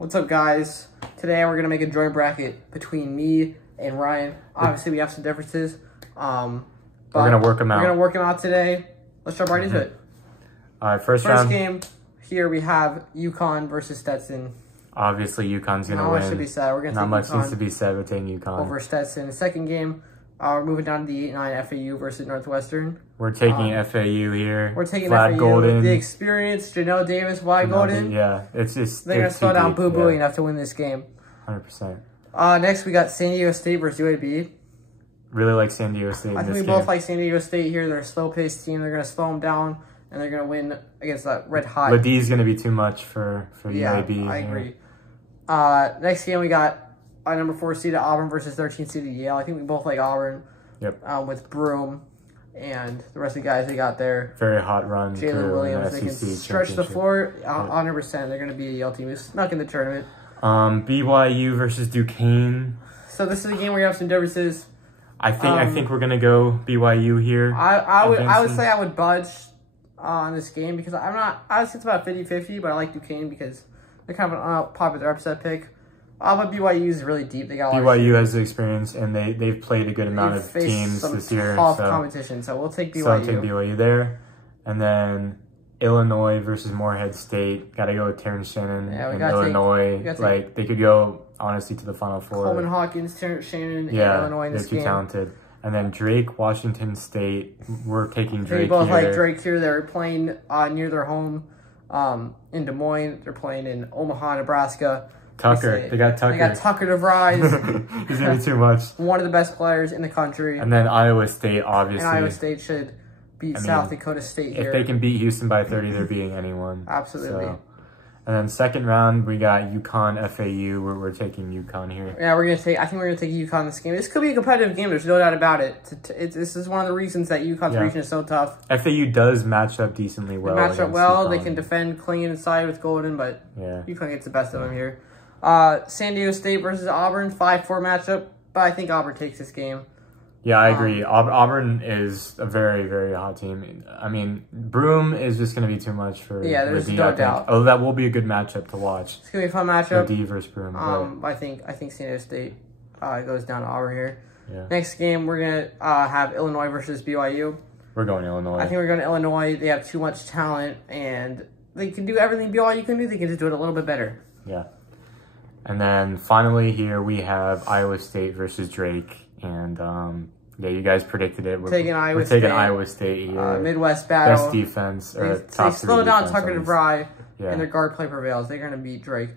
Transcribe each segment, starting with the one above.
What's up, guys? Today we're gonna make a joint bracket between me and Ryan. Obviously, we have some differences. We're gonna work them out. We're gonna work them out today. Let's jump right into it. All right, first round. Game here we have UConn versus Stetson. Obviously, UConn's gonna win. Not much to be said. We're gonna not take much UConn needs to be said. We're taking UConn over Stetson. The second game, we're moving down to the 8-9 FAU versus Northwestern. We're taking FAU here. We're taking Vlad FAU. Golden. The experience, Janelle Davis, Why Golden. Yeah, it's just they're gonna slow down Boo Boo enough to win this game. 100%. Next we got San Diego State versus UAB. Really like San Diego State. I think we both like San Diego State here. They're a slow-paced team. They're gonna slow them down, and they're gonna win against that Red Hot. Ladie's gonna be too much for UAB. I agree. Next game we got number 4 seeded Auburn versus 13 seeded Yale. I think we both like Auburn. Yep. With Broome and the rest of the guys they got there. Very hot run. Jalen Williams. They can stretch the floor 100%. They're gonna be a Yale team who's snuck in the tournament. BYU versus Duquesne. So this is a game where you have some differences. I think we're gonna go BYU here. I would say I would budge on this game because I'm not. I would say it's about 50-50, but I like Duquesne because they're kind of an unpopular upset pick. But BYU is really deep. They got BYU has the experience, and they've played a good amount of teams this year. Tough competition, so we'll take BYU. So I'll take BYU there, and then Illinois versus Morehead State. Got to go with Terrence Shannon and Illinois. They could go honestly to the Final Four. Coleman Hawkins, Terrence Shannon, and Illinois in this game. They're too talented. And then Drake, Washington State. We're taking Drake. They both like Drake here. They're playing near their home in Des Moines. They're playing in Omaha, Nebraska. Tucker. They got Tucker. They got Tucker DeVries. He's going to be too much. One of the best players in the country. And then Iowa State, obviously. And Iowa State should beat South Dakota State here. If they can beat Houston by 30, they're beating anyone. Absolutely. So. And then second round, we got UConn, FAU. We're taking UConn here. Yeah, I think we're gonna take UConn this game. This could be a competitive game. There's no doubt about it. This is one of the reasons that UConn's region is so tough. FAU does match up decently well. They match up well. UConn. They can defend clean inside with Golden, but UConn gets the best of them here. San Diego State versus Auburn, 5-4 matchup, but I think Auburn takes this game. Yeah, I agree. Auburn is a very, very hot team. I mean, Broome is just going to be too much for there's no doubt. Oh, that will be a good matchup to watch. It's going to be a fun matchup. Ladie versus Broome. I think San Diego State goes down to Auburn here. Yeah. Next game, we're going to have Illinois versus BYU. We're going Illinois. I think we're going to Illinois. They have too much talent, and they can do everything BYU can do. They can just do it a little bit better. Yeah. And then finally here we have Iowa State versus Drake. And, you guys predicted it. We're taking Iowa State here. Midwest battle. Best defense. They slow down Tucker DeVries, and their guard play prevails. They're going to beat Drake.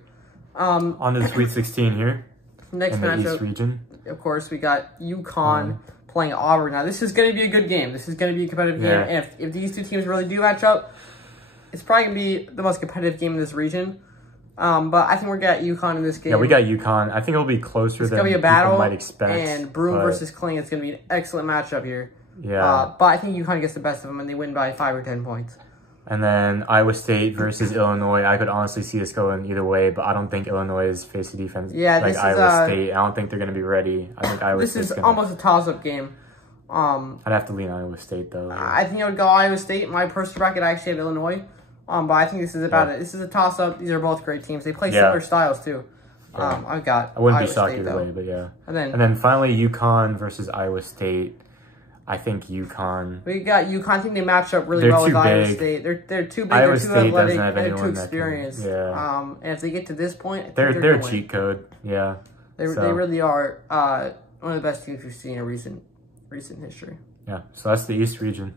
On to the Sweet 16 here. Next matchup. In the East region. Of course, we got UConn playing Auburn. Now, this is going to be a good game. This is going to be a competitive game. And if these two teams really do match up, it's probably going to be the most competitive game in this region. But I think we're going to get UConn in this game. Yeah, we got UConn. I think it'll be closer than people might expect. And Broome versus Kling, it's going to be an excellent matchup here. Yeah. But I think UConn gets the best of them, and they win by 5 or 10 points. And then Iowa State versus Illinois. I could honestly see this going either way, but I don't think Illinois is facing defense like Iowa State. I don't think they're going to be ready. I think Iowa State. This is almost a toss-up game. I'd have to lean Iowa State, though. I think I would go Iowa State. My personal bracket, I actually have Illinois. But I think this is about it. This is a toss-up. These are both great teams. They play similar styles, too. I wouldn't be shocked either way, but yeah. And then finally, UConn versus Iowa State. I think UConn. We got UConn. I think they match up really well with Iowa State. They're too big. They're too athletic. They're too experienced. And if they get to this point, they're a cheat code. Yeah. They really are one of the best teams we've seen in recent history. Yeah. So that's the East region.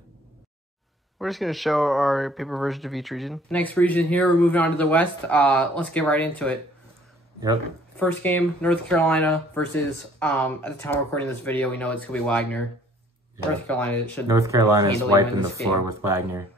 We're just going to show our paper version of each region. Next region here, we're moving on to the West. Let's get right into it. Yep. First game, North Carolina versus, at the time we're recording this video, we know it's going to be Wagner. Yeah. North Carolina is wiping the floor with Wagner.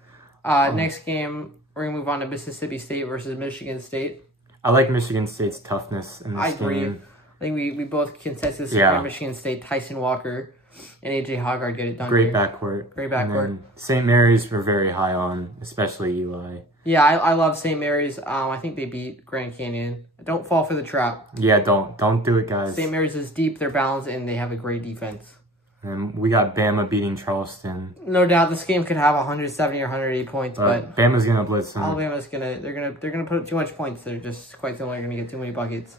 Next game, we're going to move on to Mississippi State versus Michigan State. I like Michigan State's toughness in this game. I agree. I think we both consensus Michigan State, Tyson Walker, and A.J. Hoggard get it done. Great backcourt. And St. Mary's we're very high on, especially Eli. Yeah, I love St. Mary's. I think they beat Grand Canyon. Don't fall for the trap. Yeah, don't do it, guys. St. Mary's is deep, they're balanced, and they have a great defense. And we got Bama beating Charleston. No doubt, this game could have 170 or 180 points, but Bama's gonna blitz them. Alabama's they're gonna put up too much points. They're just quite simply gonna get too many buckets.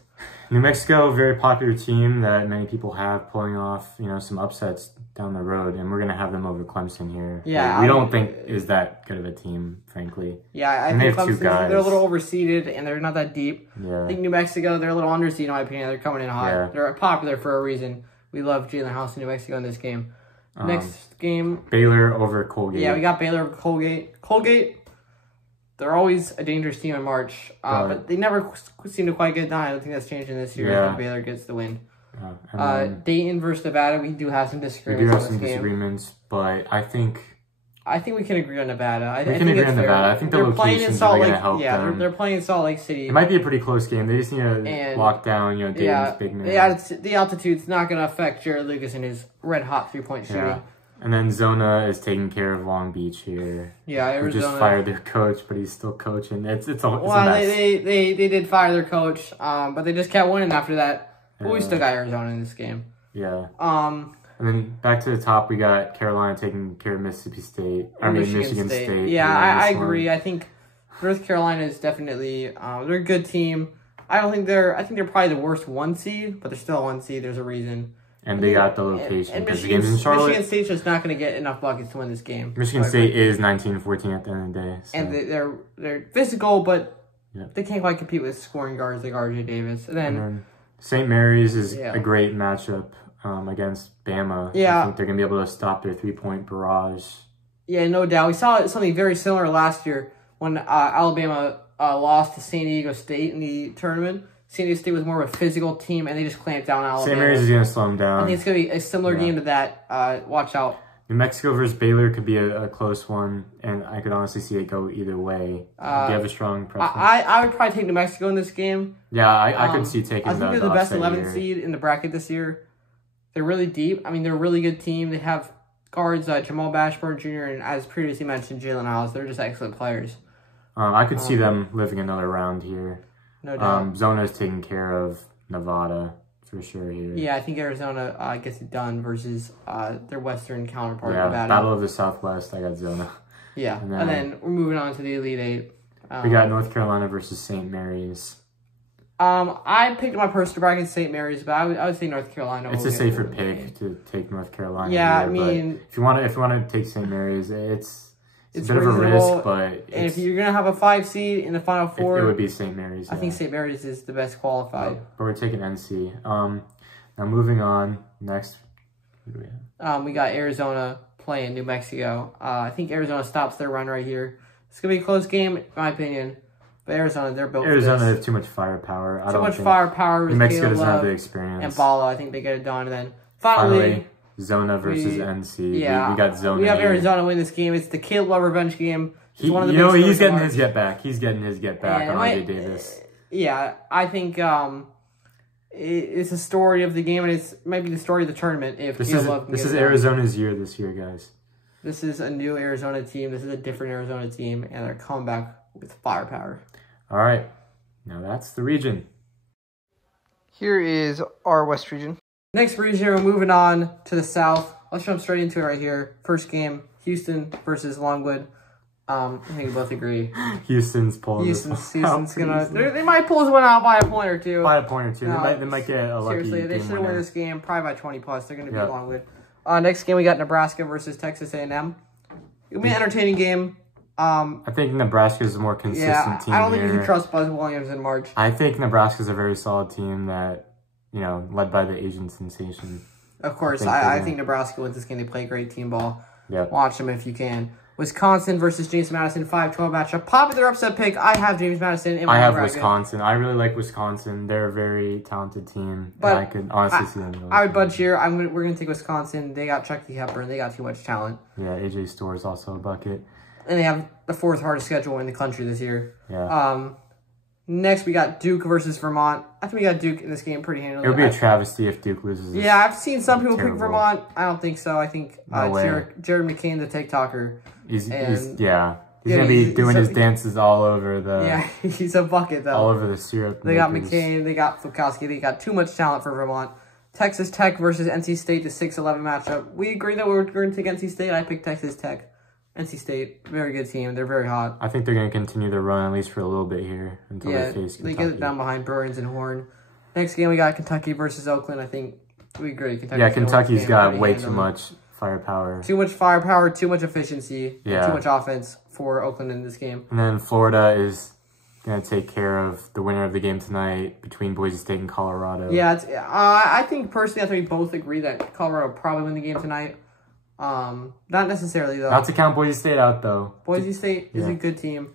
New Mexico, very popular team that many people have, pulling off some upsets down the road, and we're gonna have them over Clemson here. Yeah, we don't think is that good of a team, frankly. Yeah, I think Clemson, they're a little overseeded and they're not that deep. Yeah, I think New Mexico, they're a little underseeded in my opinion. They're coming in hot. Yeah. They're popular for a reason. We love Jalen House in New Mexico in this game. Next game, Baylor over Colgate. Yeah, we got Baylor over Colgate. Colgate, they're always a dangerous team in March, but they never seem to quite get done. I don't think that's changing this year. Yeah. I think Baylor gets the win. Dayton versus Nevada, we do have some disagreements. We do have some disagreements, but I think we can agree on Nevada. We can agree on Nevada. I think the locations are going to help them. Yeah, they're playing in Salt Lake City. It might be a pretty close game. They just need to lock down, Dayton's big man. The altitude's not going to affect Jared Lucas and his red-hot three-point shooting. Yeah. And then Zona is taking care of Long Beach here. Yeah, Arizona. Who just fired their coach, but he's still coaching. It's a mess. They did fire their coach, but they just kept winning after that. But we still got Arizona in this game. Yeah. And then back to the top, we got Carolina taking care of Mississippi State. Michigan State. Yeah, I agree. I think North Carolina is definitely they're a good team. I think they're probably the worst 1 seed, but they're still a 1 seed. There's a reason. And they got the location. And Michigan State's just not going to get enough buckets to win this game. Michigan State is 19-14 at the end of the day. So. And they're physical, but they can't quite compete with scoring guards like R.J. Davis. And then St. Mary's is a great matchup against Bama. Yeah. I think they're going to be able to stop their three-point barrage. Yeah, no doubt. We saw something very similar last year when Alabama lost to San Diego State in the tournament. San Diego State was more of a physical team, and they just clamped down on Alabama. St. Mary's is going to slow them down. I think it's going to be a similar game to that. Watch out. New Mexico versus Baylor could be a close one, and I could honestly see it go either way. Do you have a strong preference? I would probably take New Mexico in this game. Yeah, I could see taking I think they're the best 11th seed in the bracket this year. They're really deep. I mean, they're a really good team. They have guards Jamal Bashburn Jr. and, as previously mentioned, Jalen House. They're just excellent players. I could see them living another round here. No doubt. Zona's taking care of Nevada for sure here. Yeah, I think Arizona gets it done versus their Western counterpart, Nevada. Battle of the Southwest, I got Zona. Yeah, and then we're moving on to the Elite Eight. We got North Carolina versus St. Mary's. I picked my personal bracket St. Mary's, but I would say North Carolina. It's a safer pick to take North Carolina. Yeah, here, I mean, if you want to take St. Mary's, it's a bit of a risk, but if you're gonna have a 5 seed in the Final Four, it would be St. Mary's. I think St. Mary's is the best qualified. But we're taking NC. Now moving on next. Who do we have? We got Arizona playing New Mexico. I think Arizona stops their run right here. It's gonna be a close game, in my opinion. But Arizona, they're built. Arizona has too much firepower. Too much firepower. New Mexico doesn't have the experience. And Bala, I think they get it done. And then finally Zona versus NC. Yeah, we got Zona. We have Arizona win this game. It's the Caleb Love revenge game. He's getting his get back. He's getting his get back on R.J. Davis. Yeah, I think it's a story of the game, and it's maybe the story of the tournament. If this is Arizona's year this year, guys. This is a new Arizona team. This is a different Arizona team, and they're coming back with firepower. All right, now that's the region. Here is our West region. Next region, we're moving on to the South. Let's jump straight into it right here. First game, Houston versus Longwood. I think we both agree. Houston's pulling Houston's gonna. They might pull this one out by a point or two. By a point or two. No, they might get a lucky. Seriously, they should win this game probably by 20+. They're gonna beat Longwood. Next game, we got Nebraska versus Texas A&M. It'll be an entertaining game. I think Nebraska is a more consistent team. I don't think you can trust Buzz Williams in March. I think Nebraska is a very solid team that, led by the Asian sensation. Of course, I think Nebraska wins this game. They play great team ball. Yep. Watch them if you can. Wisconsin versus James Madison, 5-12 matchup. Popular upset pick. I have James Madison in my bracket. I have Wisconsin. I really like Wisconsin. They're a very talented team. But I could honestly see them. I would budge here. We're going to take Wisconsin. They got Chucky Hepburn. They got too much talent. Yeah, AJ Storr is also a bucket. And they have the 4th hardest schedule in the country this year. Yeah. Next, we got Duke versus Vermont. I think we got Duke in this game pretty handily. It would be a travesty if Duke loses. Yeah, I've seen some people pick Vermont. I don't think so. I think Jared McCain, the TikToker. He's going to be doing his dances all over the... Yeah, he's a bucket, though. All over the syrup. They got McCain, they got Fukowski. They got too much talent for Vermont. Texas Tech versus NC State, the 6-11 matchup. We agree that we're going to take NC State. I picked Texas Tech. NC State, very good team. They're very hot. I think they're going to continue their run at least for a little bit here until they face Kentucky. They get it down behind Burns and Horn. Next game, we got Kentucky versus Oakland. I think we agree. Kentucky's got way too much firepower. Too much firepower, too much efficiency, and too much offense for Oakland in this game. And then Florida is going to take care of the winner of the game tonight between Boise State and Colorado. Yeah, I think personally, I think we both agree that Colorado will probably win the game tonight. Not necessarily, though. Not to count Boise State out, though. Boise State is a good team.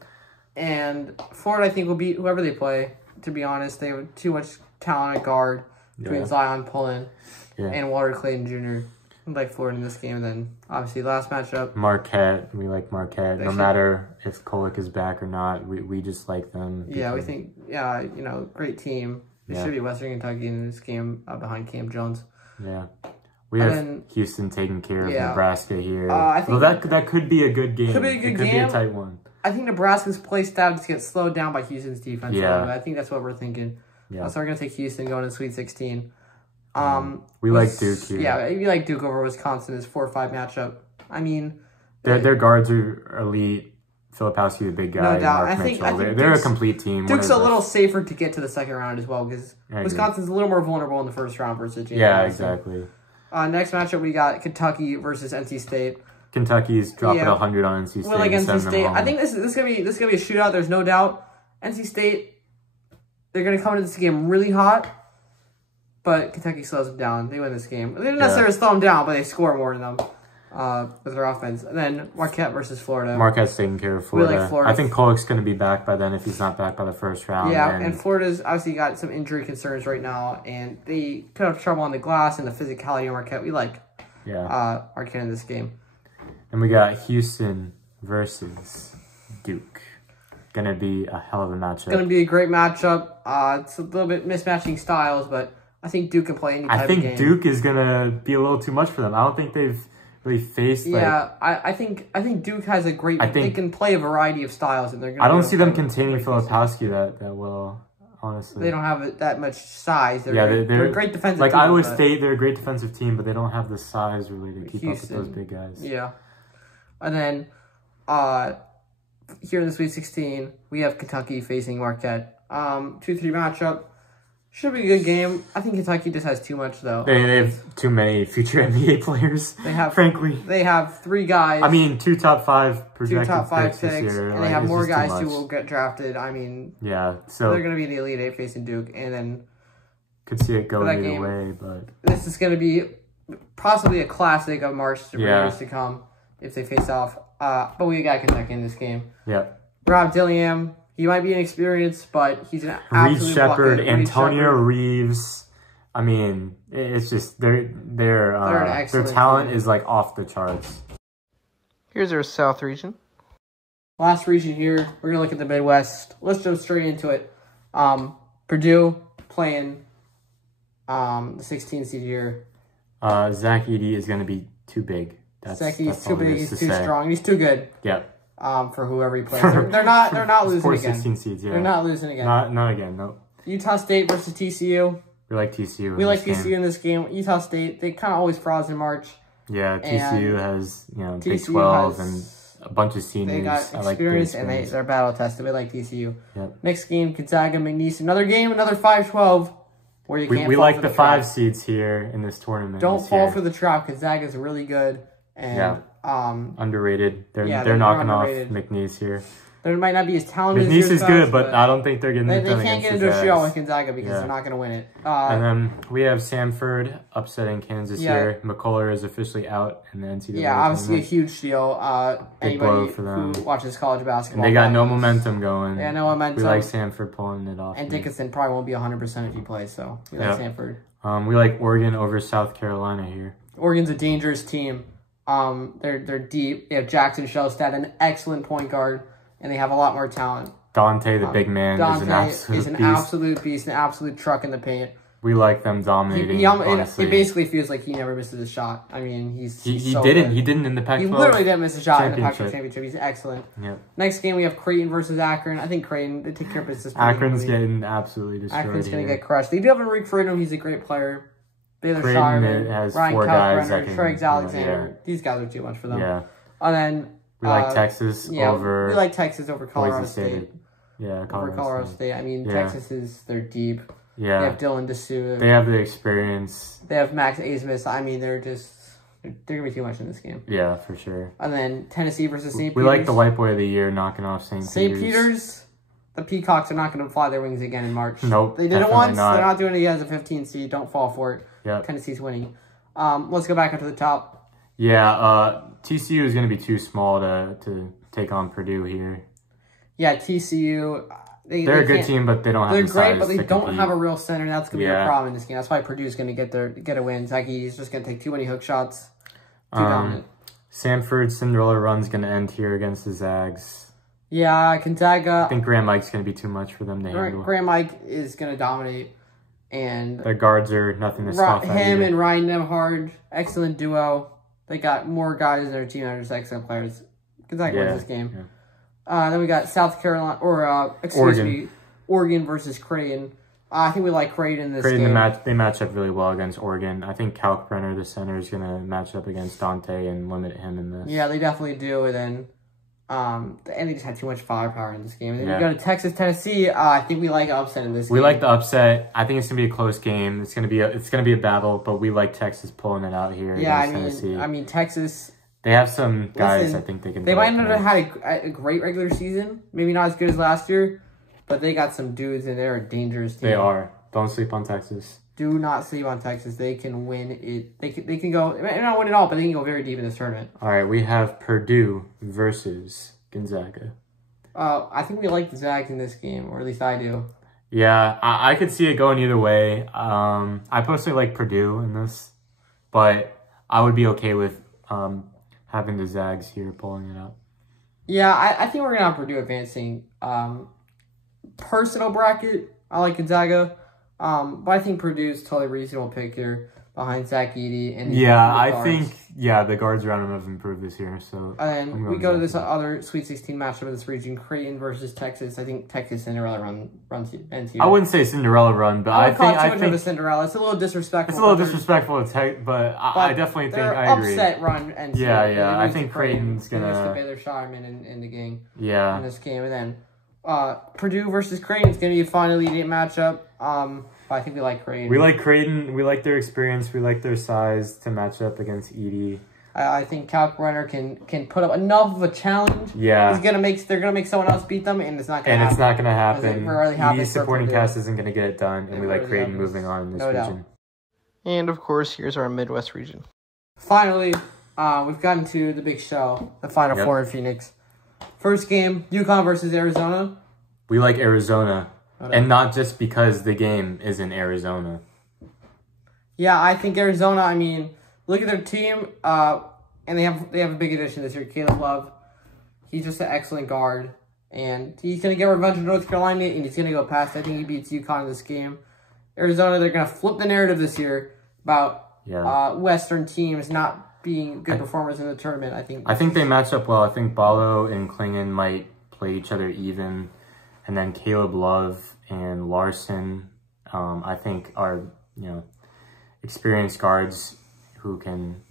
And Florida, I think, will beat whoever they play, to be honest. They have too much talent at guard between Zion Pullen and Walter Clayton Jr. I like Florida in this game. And then, obviously, last matchup. Marquette. We like Marquette. No matter if Kolek is back or not, we just like them. Yeah, we think, great team. It should be Western Kentucky in this game behind Cam Jones. Yeah. We have Houston taking care of Nebraska here. That could be a good game. Could be a good game. Could be a tight one. I think Nebraska's play stats get slowed down by Houston's defense. Yeah. I think that's what we're thinking. Yeah. So we're going to take Houston going to Sweet 16. We like Duke here. Yeah, we like Duke over Wisconsin. It's 4-5 matchup. I mean... Their guards are elite. Filipowski, the big guy. No doubt. I think they're a complete team. Duke's a little safer to get to the second round as well because Wisconsin's a little more vulnerable in the first round versus Virginia. Yeah, exactly. Next matchup, we got Kentucky versus NC State. Kentucky's dropping 100 on NC State. Well, like NC State, I think this is gonna be a shootout. There's no doubt. NC State, they're gonna come into this game really hot, but Kentucky slows them down. They win this game. They didn't necessarily slow them down, but they score more than them with their offense. And then Marquette versus Florida. Marquette's taking care of Florida. We like Florida. I think Kolek's gonna be back by then if he's not back by the first round. Yeah, and Florida's obviously got some injury concerns right now, and they could have trouble on the glass and the physicality of Marquette. We like Marquette in this game. And we got Houston versus Duke. Gonna be a hell of a matchup. Gonna be a great matchup. It's a little bit mismatching styles, but I think Duke can play any type of game. I think Duke is gonna be a little too much for them. I don't think they've really faced. I think Duke has a great. They can play a variety of styles, and they're gonna. I don't see them containing Filipowski that well. Honestly, they don't have that much size. They're a great defensive team. Like Iowa State, they're a great defensive team, but they don't have the size really to keep up with those big guys. Yeah. And then, here in the Sweet 16, we have Kentucky facing Marquette. 2-3 matchup. Should be a good game. I think Kentucky just has too much, though. They have too many future NBA players, frankly. They have 3 guys. I mean, 2 top 5 projected 2 top 5 picks this year. And they have more guys who will get drafted. I mean, so they're going to be in the Elite 8 facing Duke. And then... Could see it go either way, but... This is going to be possibly a classic of March years to come if they face off. But we got Kentucky in this game. Yeah. Rob Dillingham... He might be inexperienced, but he's an absolute Reed Shepherd, Antonio Reeves. I mean, it's just their talent is like off the charts. Here's our South region. Last region here, we're gonna look at the Midwest. Let's jump straight into it. Purdue playing the 16th seed here. Zach Edey is gonna be too big. Zach Edey's too big. He's too strong. He's too good. Yep. For whoever he plays. They're not losing again. 16 seeds, yeah. They're not losing again. Not again, nope. Utah State versus TCU. We like TCU. We like TCU in this game. Utah State, they kind of always frauds in March. Yeah, TCU has, Big 12 and a bunch of seniors. They got experience and they're battle tested. We like TCU. Yep. Next game, Gonzaga, McNeese. Another game, another 5-12. Where you can't we like the 5 seeds here in this tournament. Don't fall for the trap. Gonzaga's really good. And underrated. They're knocking off McNeese here. They might not be as talented. McNeese is good, but I don't think they're getting it done. They can't get into a shootout with Gonzaga because they're not going to win it. And then we have Samford upsetting Kansas here. McCullough is officially out in the NCAA. Yeah, obviously a huge deal. Big blow for them. Who watches college basketball. And they got no momentum going. Yeah, no momentum. We like Samford pulling it off. And Dickinson probably won't be 100% if he plays, so we like Samford. We like Oregon over South Carolina here. Oregon's a dangerous team. They're deep. They have Jackson Shellstad, an excellent point guard, and they have a lot more talent. Dante, the big man, is an absolute beast, an absolute truck in the paint. We like them dominating. It basically feels like he never misses a shot. I mean, he didn't. He didn't in the Pac-12. He literally didn't miss a shot in the Pac-12 championship. He's excellent. Yep. Next game we have Creighton versus Akron. I think Creighton, they take care of business. Akron's getting absolutely destroyed. Akron's going to get crushed. They do have a Rick Fredum. He's a great player. Baylor Shireman, Ryan Kalkbrenner, Trey Alexander. Yeah. These guys are too much for them. Yeah. And then we like Texas over. We like Texas over Colorado State. Yeah, Colorado State. I mean, Texas they're deep. Yeah. They have Dylan Disu. They have the experience. They have Max Abmas. I mean, they're going to be too much in this game. Yeah, for sure. And then Tennessee versus St. Peter's. We like the white boy of the year knocking off St. Peter's. St. Peter's, the Peacocks are not going to fly their wings again in March. Nope. They did it once. Not. They're not doing it again as a 15 seed. Don't fall for it. Yep. Tennessee's winning. Let's go back up to the top. Yeah, TCU is going to be too small to take on Purdue here. Yeah, TCU... They're a good team, but they don't have the size. They're great, but they don't have a real center, and that's going to be a problem in this game. That's why Purdue's going to get a win. He's just going to take too many hook shots. Too dominant. Sanford's Cinderella run's going to end here against the Zags. Yeah, Gonzaga... I think Grand Mike's going to be too much for them to handle. Grand Mike is going to dominate, and... Their guards are nothing to stop that him either. And Ryan Nemhard, excellent duo. They got more guys in their team that are just excellent players. Gonzaga wins this game. Yeah. Then we got South Carolina, Oregon versus Creighton. I think we like Creighton in this game. They match up really well against Oregon. I think Kalkbrenner, the center, is going to match up against Dante and limit him in this. Yeah, they definitely do. And then, and they just had too much firepower in this game. And then we go to Texas, Tennessee. I think we like upset in this game. We like the upset. I think it's going to be a close game. It's going to be a battle, but we like Texas pulling it out here against Tennessee. I mean, Texas... They have some guys I think they can... They might not have had a great regular season. Maybe not as good as last year. But they got some dudes and they're a dangerous team. They are. Don't sleep on Texas. Do not sleep on Texas. They can win it. They can go... They might not win it all, but they can go very deep in this tournament. All right, we have Purdue versus Gonzaga. I think we like the Zags in this game, or at least I do. Yeah, I could see it going either way. I personally like Purdue in this. But I would be okay with... having the Zags here pulling it out. Yeah, I think we're going to have Purdue advancing. Personal bracket, I like Gonzaga. But I think Purdue's totally reasonable pick here behind Zach Edey. And I think the guards around him have improved this year. So and then we go to this other Sweet 16 matchup of this region, Creighton versus Texas. I think Texas Cinderella runs here. I wouldn't say Cinderella run, but I think too much of a Cinderella. It's a little disrespectful. It's a little disrespectful to Tech, but I definitely think I agree. Upset run ends here. Yeah. I think Creighton's gonna lose to Baylor Shireman in the game. Yeah. In this game, and then Purdue versus Creighton is gonna be a fun Elite Eight matchup. I think we like Creighton. We like Creighton. We like their experience. We like their size to match up against Edey. I think Kalkbrenner can put up enough of a challenge. Yeah, they're gonna make someone else beat them, and it's not gonna happen. It's not gonna happen. Edey's supporting cast isn't gonna get it done, and we like Creighton moving on in this region. And of course, here's our Midwest region. Finally, we've gotten to the big show, the Final Four in Phoenix. First game, UConn versus Arizona. We like Arizona. And not just because the game is in Arizona. Yeah, I think Arizona, I mean, look at their team, and they have a big addition this year, Caleb Love. He's just an excellent guard, and he's going to get revenge on North Carolina, and he's going to go past. I think he beats UConn in this game. Arizona, they're going to flip the narrative this year about Western teams not being good performers in the tournament. I think they match up well. I think Ballo and Klingon might play each other even. And then Caleb Love and Larson, I think are, experienced guards who can,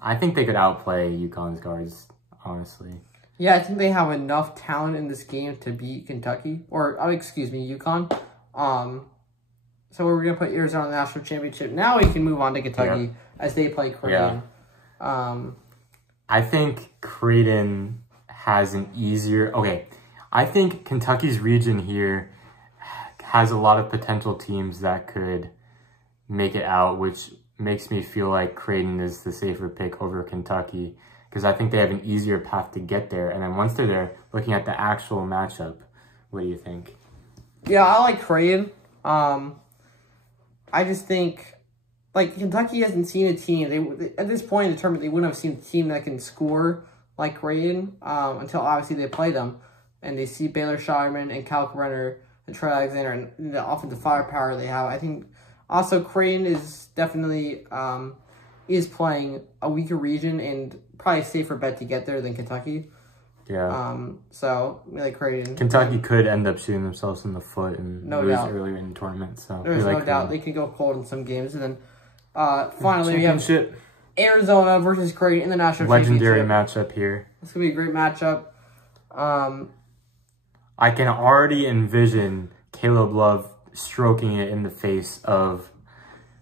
I think they could outplay UConn's guards, honestly. Yeah, I think they have enough talent in this game to beat Kentucky, UConn. So we're going to put Arizona in the national championship. Now we can move on to Kentucky as they play Creighton. Yeah. I think Creighton has an easier... Okay. I think Kentucky's region here has a lot of potential teams that could make it out, which makes me feel like Creighton is the safer pick over Kentucky because I think they have an easier path to get there. And then once they're there, looking at the actual matchup, what do you think? Yeah, I like Creighton. I just think, Kentucky hasn't seen a team. At this point in the tournament, they wouldn't have seen a team that can score like Creighton until obviously they play them. And they see Baylor Shireman and Kalkbrenner and Trey Alexander and the offensive firepower they have. I think also Creighton is definitely is playing a weaker region and probably a safer bet to get there than Kentucky. Yeah. So we like Creighton. Kentucky could end up shooting themselves in the foot and lose earlier in the tournament. So there's no doubt they can go cold in some games. And then Finally, we have Arizona versus Creighton in the national legendary championship. matchup here. It's going to be a great matchup. I can already envision Caleb Love stroking it in the face of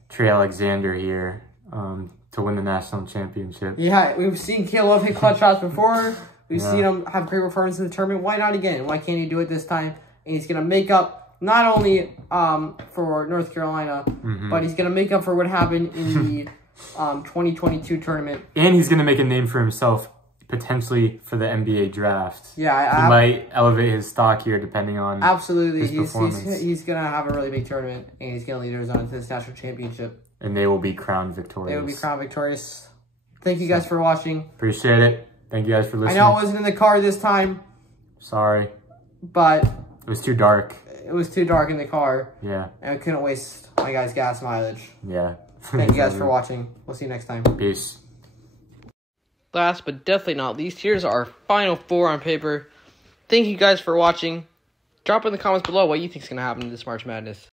Trey Alexander here to win the national championship. Yeah, we've seen Caleb Love hit clutch shots before. We've seen him have great performances in the tournament. Why not again? Why can't he do it this time? And he's going to make up not only for North Carolina, but he's going to make up for what happened in the 2022 tournament. And he's going to make a name for himself, potentially for the NBA draft. Yeah, he might elevate his stock here depending on his performance. He's going to have a really big tournament, and he's going to lead Arizona to this national championship. And they will be crowned victorious. They will be crowned victorious. Thank you guys for watching. Appreciate it. Thank you guys for listening. I know it wasn't in the car this time. Sorry. But it was too dark. It was too dark in the car. Yeah. And I couldn't waste my guys' gas mileage. Yeah. Thank you guys for watching. We'll see you next time. Peace. Last but definitely not least, here's our final four on paper. Thank you guys for watching. Drop in the comments below what you think is going to happen in this March Madness.